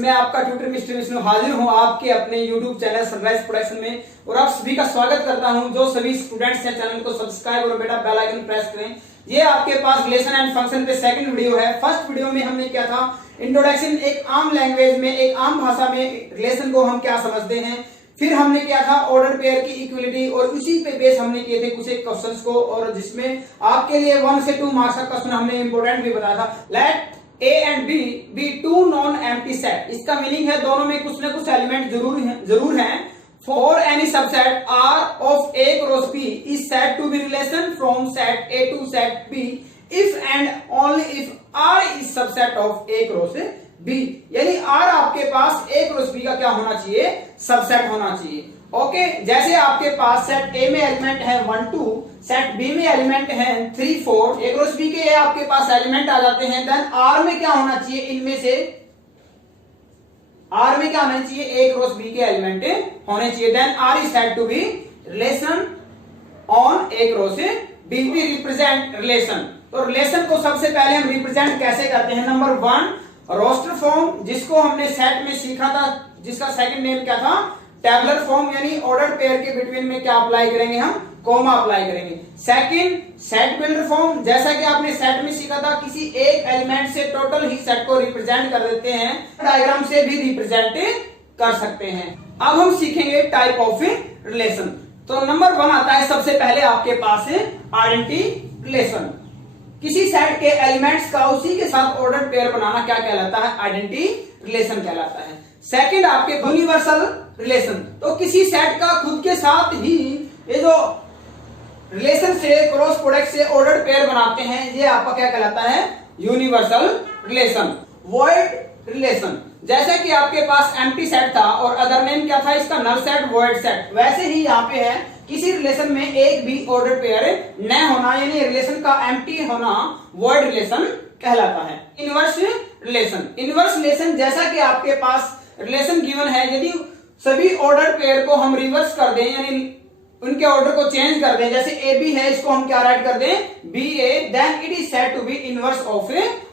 मैं आपका tutor mister Vishnu हाजिर हूं आपके अपने YouTube चैनल सनराइज प्रोडक्शन में और आप सभी का स्वागत करता हूं। जो सभी स्टूडेंट्स हैं चैनल को सब्सक्राइब और बेटा बेल आइकन प्रेस करें। ये आपके पास रिलेशन एंड फंक्शन पे सेकंड वीडियो है। फर्स्ट वीडियो में हमने क्या था, इंट्रोडक्शन, एक आम लैंग्वेज में, एक आम भाषा में रिलेशन को हम क्या समझते हैं। फिर हमने क्या था, ऑर्डर पेयर की इक्वलिटी, और उसी पे बेस हमने किए थे कुछ एक क्वेश्चंस को, और जिसमें आपके लिए 1 से 2 मार्क्स का क्वेश्चन हमने इंपोर्टेंट भी बताया था। Let A and B be two non-empty set। इसका मीनिंग है दोनों में कुछ ना कुछ एलिमेंट जरूर हैं। For any subset R of A cross B is said to be relation from set A to set B if and only if R is subset of A cross B। यानी R आपके पास A cross B का क्या होना चाहिए, subset होना चाहिए। Okay, जैसे आपके पास सेट A में एलिमेंट है 1 2, सेट B में एलिमेंट है 3 4, A क्रॉस B के आपके पास एलिमेंट आ जाते हैं। देन R में क्या होना चाहिए, इनमें से R में क्या होना चाहिए, A क्रॉस B के एलिमेंट होने चाहिए। Then R is said to be relation on A cross B। भी रिप्रेजेंट रिलेशन। तो रिलेशन को सबसे पहले हम रिप्रेजेंट कैसे करते हैं। नंबर 1, रोस्टर फॉर्म, जिसको हमने सेट में सीखा था, जिसका सेकंड नेम क्या था, टेबुलर फॉर्म, यानी ऑर्डर पेयर के बिटवीन में क्या अप्लाई करेंगे, हम कॉमा अप्लाई करेंगे। सेकंड, सेट बिल्डर फॉर्म, जैसा कि आपने सेट में सीखा था, किसी एक एलिमेंट से टोटल ही सेट को रिप्रेजेंट कर देते हैं, डायग्राम से भी रिप्रेजेंट कर सकते हैं। अब हम सीखेंगे टाइप ऑफ रिलेशन। तो नंबर 1 आता है सबसे पहले आपके पास आइडेंटिटी रिलेशन। किसी सेट के एलिमेंट्स का उसी के साथ ऑर्डर पेयर बनाना क्या कहलाता है, आइडेंटिटी रिलेशन कहलाता है। सेकंड आपके यूनिवर्सल रिलेशन, तो किसी सेट का खुद के साथ ही ये जो रिलेशन से क्रॉस प्रोडक्ट से ऑर्डर पेयर बनाते हैं, ये आपका क्या कहलाता है, यूनिवर्सल रिलेशन। वॉइड रिलेशन, जैसे कि आपके पास एम्प्टी सेट था और अदर नेम क्या था इसका, नल सेट, वॉइड सेट, वैसे ही यहाँ पे है किसी रिलेशन में एक भी ऑर्डर पेयर न होना, यानी रिलेशन का एम्प्टी होना वॉइड रिलेशन कहलाता है। इनवर्स रिलेशन, इनवर्स रिलेशन, जैसा कि आपके पास रिलेशन गिवन है, यदि सभी ऑर्डर पेयर को हम रिवर्स कर दें, यानी उनके ऑर्डर को चेंज कर दें, जैसे ए बी है, इसको हम क्या राइट कर दें, B A, then it is said to be inverse of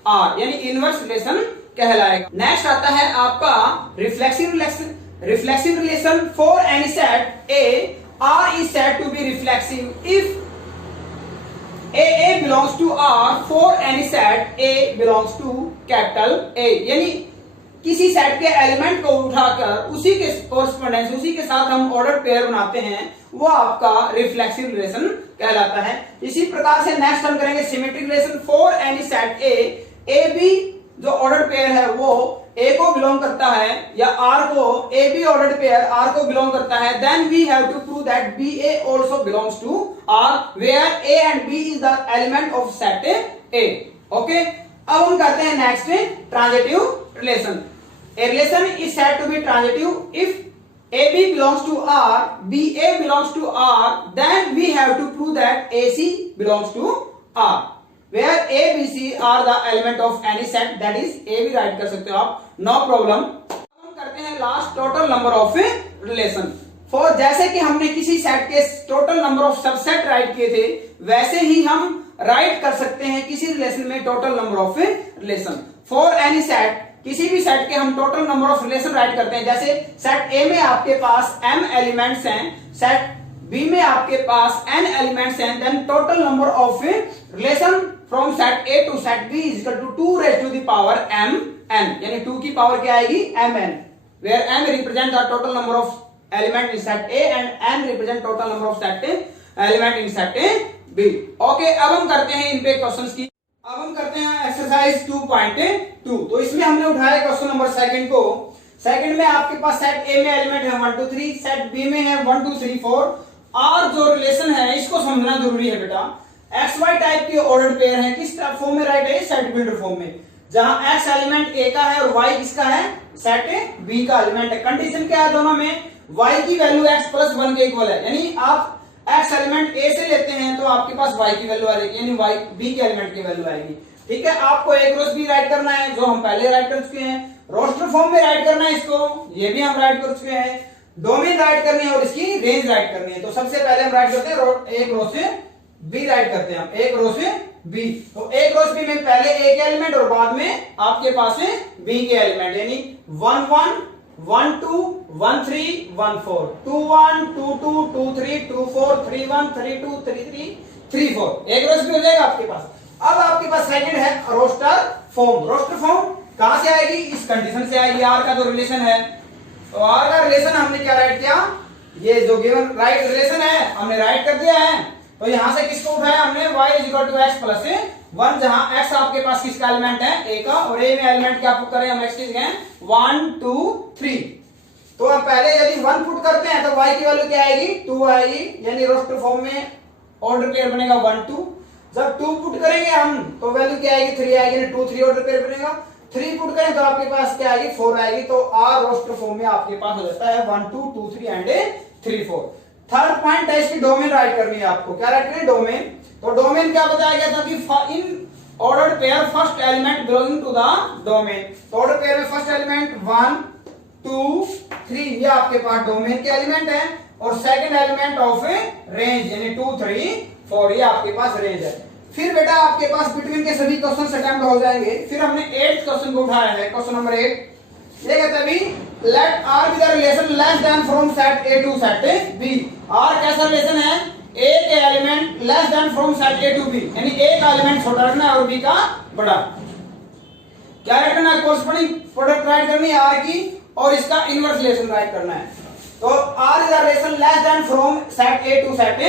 R, यानी इनवर्स रिलेशन कहलाएगा। नेक्स्ट आता है आपका reflexive relation. Reflexive relation, for any set A R is said to be reflexive if A belongs to R for any set A belongs to capital A. यानी किसी set के element को उठाकर उसी के कोरेस्पोंडेंस, उसी के साथ हम ऑर्डर पेयर बनाते हैं, वो आपका रिफ्लेक्सिव रिलेशन कहलाता है। इसी प्रकार से नेक्स्ट हम करेंगे symmetric relation. For any set A B जो ऑर्डर पेयर है वो ए को बिलोंग करता है, या आर को, A B order pair R को बिलोंग करता है, then we have to prove that B A also belongs to R, where A and B is the element of set A. Okay, अब हम करते हैं next transitive relation. A relation is said to be transitive if AB belongs to R, BA belongs to R, then we have to prove that AC belongs to R, where A, B, C are the element of any set, that is A भी right कर सकते हो आप, no problem। हम करते हैं last, total number of relation. For, जैसे कि हमने किसी सेट के total number of subset right किए थे, वैसे ही हम राइट कर सकते हैं किसी रिलेशन में total number of relation. For any set, किसी भी सेट के हम total number of relation write करते हैं। जैसे सेट ए में आपके पास m एलिमेंट्स हैं, सेट बी में आपके पास n एलिमेंट्स हैं, then total number of relation from set A to set B is equal to 2 raised to the power m n, यानी 2 की पावर क्या आएगी, m n, where m represent the total number of element in set A and n represent total number of set element in set B. Okay, अब हम करते हैं इन पे questions की। अब हम करते हैं एक्सरसाइज 2.2। तो इसमें हमने उठाया क्वेश्चन नंबर सेकंड को। सेकंड में आपके पास सेट ए में एलिमेंट है 1 2 3, सेट बी में है 1 2 3 4, और जो रिलेशन है इसको समझना जरूरी है बेटा। एक्स वाई टाइप के ऑर्डर पेयर हैं, किस फॉर्म में राइट है, सेट बिल्डर फॉर्म में, जहां एक्स एलिमेंट ए का है और वाई किसका है, सेट बी का एलिमेंट है। कंडीशन क्या है दोनों में, वाई की वैल्यू एक्स प्लस 1 के इक्वल है, यानी आप एक्स एलिमेंट ए से लेते हैं तो आपके पास वाई की वैल्यू आ जाएगी, यानी वाई बी के एलिमेंट की वैल्यू आएगी। ठीक है, आपको ए क्रॉस बी राइट करना है, जो हम पहले राइट कर चुके हैं। रोस्टर फॉर्म में राइट करना है इसको, ये भी हम राइट कर चुके हैं। डोमेन राइट करनी है और इसकी रेंज राइट करनी है। तो सबसे पहले हम राइट करते हैं ए क्रॉस बी राइट करते हैं हम, एक रो से बी। तो एक रो से बी में पहले ए के एलिमेंट और बाद में आपके पास है बी के एलिमेंट, यानी 1 1 1 2 1 3 1 4 2 1 2 2 2 3 2 4 3 1 3 2 3 3 3 4, एक रो से बी हो जाएगा आपके पास। अब आपके पास सेकंड है रोस्टर फॉर्म। रोस्टर फॉर्म कहां से आएगी, इस कंडीशन से आएगी। आर का जो रिलेशन है, तो आर का रिलेशन हमने क्या राइट किया, ये जो गिवन राइट रिलेशन है हमने राइट कर दिया है। तो यहां से किसको उठाया हमने, y = x + 1, जहां x आपके पास किसका एलिमेंट है, a का, और a में एलिमेंट क्या पुट करें हम, x की जगह 1 2 3। तो हम पहले यदि 1 पुट करते हैं तो y की वैल्यू क्या आएगी, 2 आएगी, यानी रोस्टर फॉर्म में ऑर्डर पेयर बनेगा 1 2। जब 2 पुट करेंगे हम तो वैल्यू क्या आएगी, 3 आएगी, यानी 2 3 ऑर्डर पेयर बनेगा। 3 पुट करें तो आपके पास क्या आएगी, 4 आएगी। तो आर रोस्टर फॉर्म में आपके पास हो जाता है 1 2 2 3 एंड 3 4। थर्ड पॉइंट है इसकी डोमेन राइट करनी है आपको। क्या राइट करनी, डोमेन। तो डोमेन क्या बताया गया था कि in order pair first element belonging to the domain. तो ऑर्डर पेयर में फर्स्ट एलिमेंट 1 2 3 ये आपके पास डोमेन के एलिमेंट है, और सेकंड एलिमेंट ऑफ रेंज यानी 2 3 4 ये आपके पास रेंज है। फिर बेटा आपके पास बिटवीन के सभी क्वेश्चन अटेम्प्ट हो जाएंगे। फिर हमने 8th क्वेश्चन को उठाया है, क्वेश्चन नंबर 8। ये कहता है let R be the relation less than from set A to set B. R कैसा रिलेशन है, ए के element less than from set A to B, यानी ए का एलिमेंट छोटा रखना है और बी का बड़ा। क्या राइट करना है, कोरस्पोंडिंग प्रोडक्ट राइट करनी है आर की, और इसका इनवर्स रिलेशन राइट करना है। तो R is the relation less than from set A to set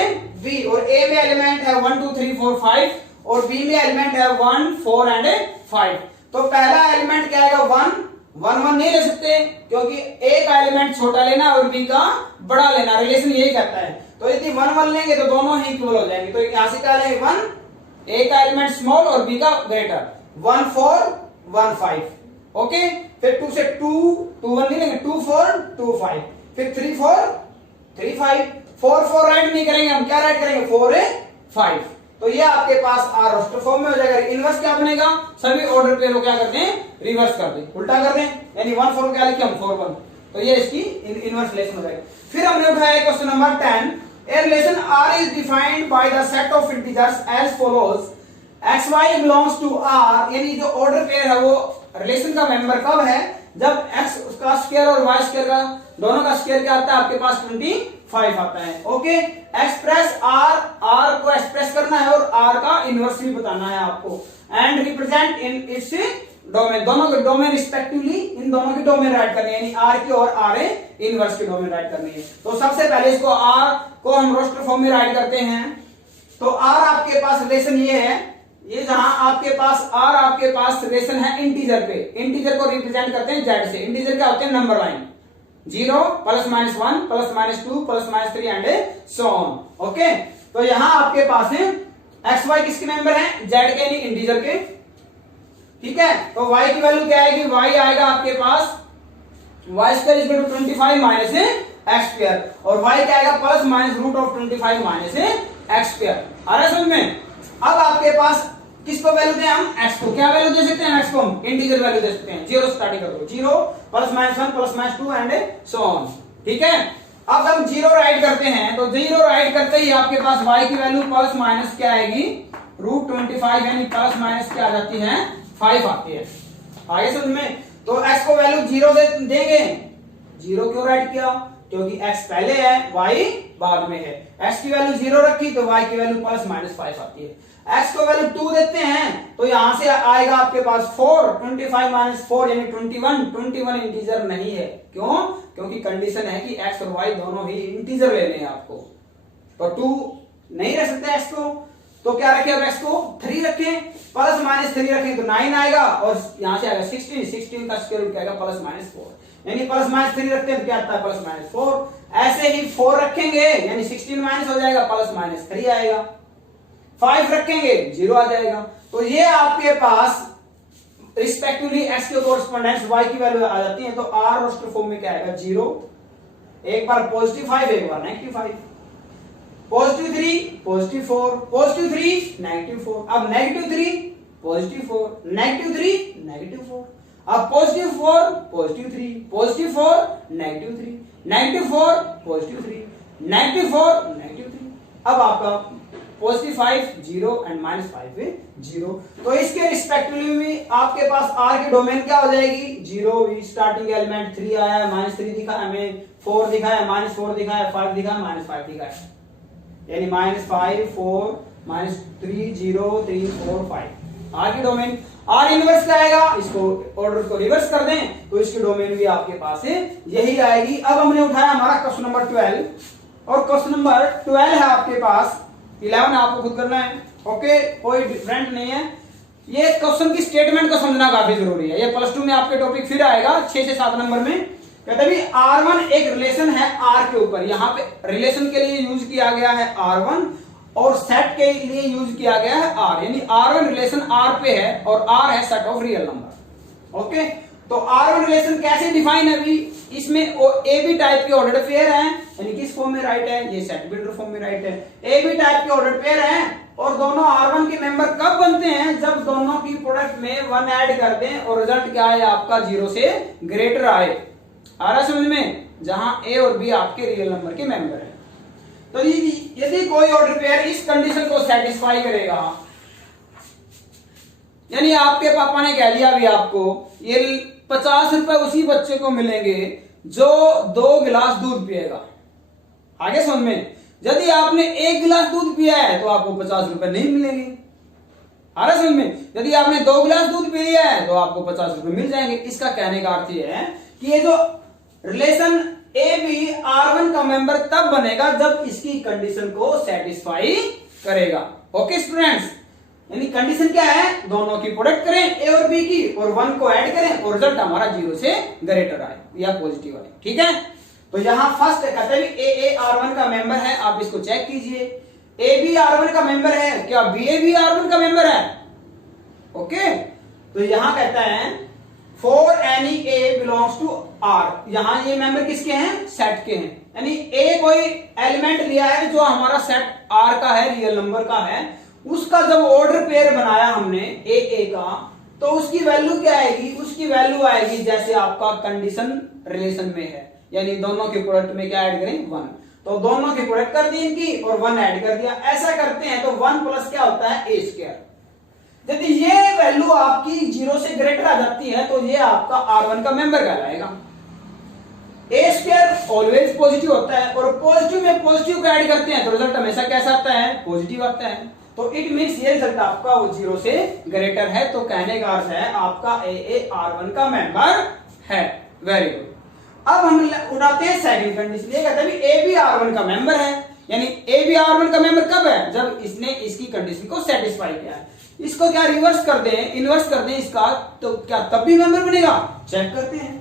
B, और ए में एलिमेंट है 1 2 3 4 5, और बी में एलिमेंट है 1 4 एंड 5। तो पहला एलिमेंट क्या आएगा, 1 1 1 नहीं ले सकते क्योंकि ए का एलिमेंट छोटा लेना और बी का बड़ा लेना, रिलेशन यही कहता है। तो यदि 1 1 लेंगे तो दोनों ही इक्वल हो जाएंगे। तो यहां से क्या लेंगे, 1 ए का एलिमेंट स्मॉल और बी का ग्रेटर, 1 4 1 5। ओके, फिर 2 से 2 2 1 नहीं लेंगे, 2 4 2 5, फिर 3 4 3 5, 4 4 राइट नहीं करेंगे हम, क्या राइट करेंगे, 4 5। तो ये आपके पास आर रोस्टर फॉर्म में हो जाएगा। इनवर्स क्या बनेगा, सभी ऑर्डर पेयर को क्या करते हैं, रिवर्स कर दें, उल्टा कर दें, यानी 1 4 क्या लिखे हम 4 1। तो ये इसकी इनवर्स रिलेशन हो जाएगी। फिर हमने उठाया question number 10। A relation R is defined by the set of integers as follows, X Y belongs to R, यानी जो ऑर्डर पेयर है वो रिलेशन का मेंबर कब है, जब एक्स का स्क्वायर और वाई स्क्वायर का दोनों का स्क्वायर क्या आता है आपके पास 25 आता है। ओके, एक्सप्रेस आर, आर को एक्सप्रेस करना है और आर का इनवर्स भी बताना है आपको, and represent in its domain, दोनों के डोमेन रिस्पेक्टिवली, इन दोनों की डोमेन राइट करनी है, यानी आर की और आर इनवर्स की डोमेन राइट करनी है। तो सबसे पहले इसको आर को हम रोस्टर फॉर्म में राइट करते हैं। तो आर आपके पास रिलेशन ये है, ये जहां आपके पास आर आपके पास रिलेशन है इंटीजर पे, इंटीजर को रिप्रेजेंट करते हैं जेड से। इंटीजर क्या होते हैं, number line, 0 +- 1 +- 2 +- 3 and so on. Okay, तो यहां आपके पास है एक्स वाई किसके मेंबर हैं, जेड के यानी इंटीजर के। ठीक है, तो y की वैल्यू क्या आएगी, y आएगा आपके पास y² = 25 - x², और y क्या आएगा +-√25 - x²। आ रहा है समझ में। अब आपके पास किसको वैल्यू दें हम, x को। क्या वैल्यू दे सकते हैं, x को हम इंटीजर वैल्यू दे सकते हैं। 0 स्टार्टिंग कर दो, 0 +-1 +-2 एंड सो ऑन। ठीक है, अब हम 0 राइट करते हैं, तो 0 राइट करते ही आपके पास y की वैल्यू ± क्या आएगी, √25, यानी ± क्या आ जाती है, 5 आती है। आगे समझ में। तो x को वैल्यू 0 देंगे, 0 क्यों राइट किया, क्योंकि x पहले है y बाद में है। x की वैल्यू 0 रखी तो y की वैल्यू ±5 आती है। x को वैल्यू 2 देते हैं तो यहां से आएगा आपके पास 4, 25 - 4 यानी 21 इंटीजर नहीं है। क्यों, क्योंकि कंडीशन है कि x और y दोनों ही इंटीजर लेने हैं आपको, तो 2 नहीं रख सकते x को, तो क्या रखें अब x को 3 रखें, +-3 रखें तो 9 आएगा, और यहां से आएगा 16 का स्क्वायर रूट क्या आएगा +-4, यानी +-3 रखते हैं तो क्या आता है +-4। ऐसे ही 4 रखेंगे यानी 16 माइनस हो जाएगा, +-3 आएगा। 5 रखेंगे 0 आ जाएगा। तो ये आपके पास रिस्पेक्टिवली x के कोरेस्पोंडेंस y की वैल्यू आ जाती है। तो r रोस्टर फॉर्म में क्या आएगा, 0, एक बार +5 एक बार -5, +3 +4, +3 -4, अब -3 +4, -3 -4, अब +4 +3, +4 -3, -4 +3, -4 -3। अब आपका +5 0 एंड -5 0। तो इसके रिस्पेक्टिवली भी आपके पास r की डोमेन क्या हो जाएगी 0, स्टार्टिंग एलिमेंट 3 आया है, -3 दिखा हमें, 4 दिखा है, -4 दिखा है, 5 दिखा है, -5 दिखा है, यानी -5 4 -3 0 3 4 5 r की डोमेन। r इनवर्स क्या आएगा, इसको ऑर्डर को रिवर्स कर दें तो इसकी डोमेन भी आपके पास है यही आएगी। अब हमने उठाया हमारा क्वेश्चन नंबर 12 और क्वेश्चन नंबर 12 है आपके पास, 11 आपको खुद करना है। ओके, कोई डिफरेंट नहीं है। ये क्वेश्चन की स्टेटमेंट को समझना काफी जरूरी है, ये +2 में आपके टॉपिक फिर आएगा 6 से 7 नंबर में। कहते हैं R1 एक रिलेशन है R के ऊपर, यहाँ पे रिलेशन के लिए यूज किया गया है R1 और सेट के लिए यूज किया गया है R, यानी R1 रिलेशन R पे है और R है set of real number. Okay, तो R1 रिलेशन कैसे डिफाइन है अभी, इसमें ए बी टाइप के ऑर्डर्ड पेयर हैं, यानी किस फॉर्म में राइट है, ये सेट बिल्डर फॉर्म में राइट है। ए बी टाइप के ऑर्डर्ड पेयर हैं और दोनों R1 के मेंबर कब बनते हैं, जब दोनों की प्रोडक्ट में 1 ऐड कर दें और रिजल्ट क्या है आपका 0 से ग्रेटर आए। आ रहा समझ में, जहां ए और बी आपके रियल नंबर के मेंबर हैं। तो यदि कोई ऑर्डर पेयर इस कंडीशन को सेटिस्फाई करेगा, यानी आपके पापा ने कह दिया अभी आपको ये 50 रुपए उसी बच्चे को मिलेंगे जो 2 गिलास दूध पिएगा। आगे समझ में, यदि आपने 1 गिलास दूध पिया है तो आपको 50 रुपए नहीं मिलेंगे। आ रहा समझ में, यदि आपने 2 गिलास दूध पी लिया है तो आपको 50 रुपए मिल जाएंगे। इसका कहने का अर्थ यह है कि ये जो रिलेशन ए बी R1 का मेंबर तब बनेगा जब इसकी कंडीशन को सेटिस्फाई करेगा। ओके स्टूडेंट्स, यानी कंडीशन क्या है, दोनों की प्रोडक्ट करें ए और बी की और 1 को ऐड करें और रिजल्ट हमारा 0 से ग्रेटर आए या पॉजिटिव आए। ठीक है, तो यहां फर्स्ट कहते हैं ए R1 का मेंबर है, आप इसको चेक कीजिए। ए बी R1 का मेंबर है, क्या बी भी R1 का मेंबर है। ओके, तो यहां कहता है for any A belongs to R, यहां ये मेंबर किसके हैं, सेट के हैं, यानी A कोई एलिमेंट लिया है जो हमारा सेट R का है, रियल नंबर का है, उसका जब ऑर्डर पेयर बनाया हमने ए का, तो उसकी वैल्यू क्या आएगी, उसकी वैल्यू आएगी जैसे आपका कंडीशन रिलेशन में है, यानी दोनों के प्रोडक्ट में क्या ऐड करें 1, तो दोनों की प्रोडक्ट कर दी इनकी और 1 ऐड कर दिया। ऐसा करते हैं तो 1 प्लस क्या होता है ए स्क्वायर। यदि ये वैल्यू आपकी 0 से ग्रेटर आ जाती है तो ये आपका R1 का मेंबर कहलाएगा। ए स्क्वायर ऑलवेज पॉजिटिव होता है और पॉजिटिव में पॉजिटिव को ऐड करते हैं तो रिजल्ट हमेशा कैसा आता है, पॉजिटिव आता है। तो इट मींस ये रिजल्ट आपका वो 0 से ग्रेटर है, तो कहने का अर्थ है आपका ए R1 का मेंबर है। Very good. अब हम उठाते हैं सेकंड कंडीशन, ये कहते हैं ए बी R1 का मेंबर है, यानी ए बी R1 का मेंबर कब है, जब इसने इसकी कंडीशन को सेटिस्फाई किया है। इसको क्या रिवर्स कर दें, इनवर्स कर दें इसका, तो क्या तब भी मेंबर बनेगा, चेक करते हैं।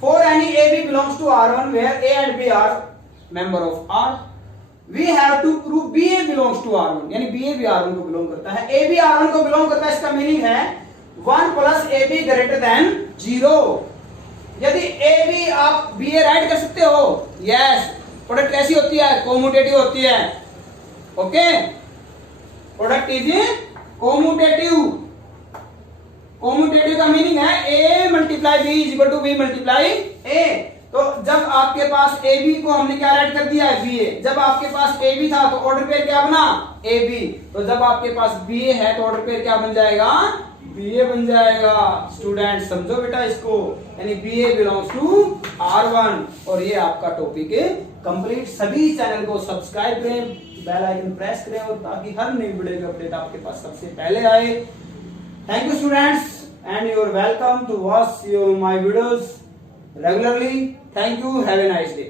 For any AB belongs to R1 where A and B are member of R, we have to prove BA belongs to R1, यानी BA भी R1 को बिलोंग करता है, AB R1 को बिलोंग करता है। इसका मीनिंग है 1 प्लस AB ग्रेटर देन 0। यदि AB आप BA राइट कर सकते हो, यस। प्रोडक्ट कैसी होती है, कोम्यूटेटिव होती है। Okay, product is commutative. Commutative का मीनिंग है A multiply B is equal to B multiply A। तो जब आपके पास AB को हमने क्या राइट कर दिया है BA, जब आपके पास AB था तो ऑर्डर पेयर क्या बना AB, तो जब आपके पास BA है तो ऑर्डर पेयर क्या बन जाएगा, BA बन जाएगा। स्टूडेंट समझो बेटा इसको, यानी BA बिलोंग्स टू R1। और ये आपका टॉपिक है कंप्लीट। सभी चैनल को सब्सक्राइब करें, बेल आइकन प्रेस करें और ताकि हर नई वीडियो की अपडेट आपके पास सबसे पहले आए। Thank you students and you are welcome to watch my videos regularly. Thank you. Have a nice day.